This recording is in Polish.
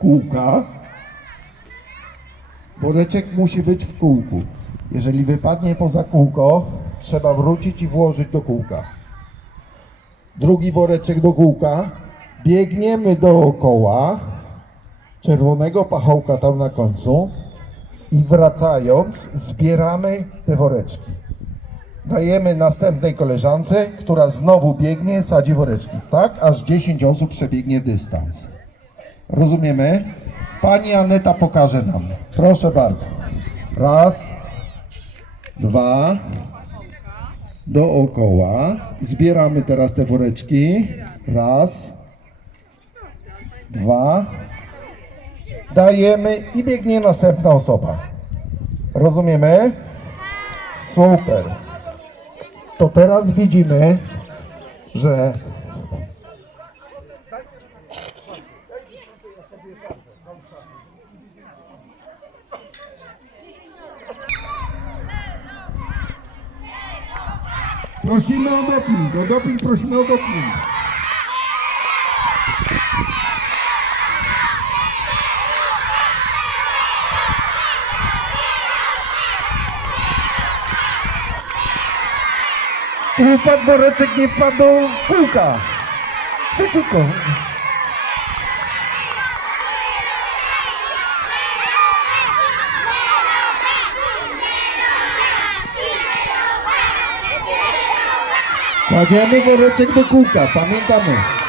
kółka. Woreczek musi być w kółku. Jeżeli wypadnie poza kółko, trzeba wrócić i włożyć do kółka. Drugi woreczek do kółka. Biegniemy dookoła czerwonego pachołka tam na końcu i wracając zbieramy te woreczki. Dajemy następnej koleżance, która znowu biegnie, sadzi woreczki. Tak, aż 10 osób przebiegnie dystans. Rozumiemy? Pani Aneta pokaże nam. Proszę bardzo. Raz, dwa, dookoła. Zbieramy teraz te woreczki. Raz, dwa. Dajemy i biegnie następna osoba. Rozumiemy? Super. To teraz widzimy, że prosimy o doping, o doping prosimy o doping. Upadł woreczek, nie wpadł do kółka. Szybciutko. Kładziemy woreczek do kółka, pamiętamy.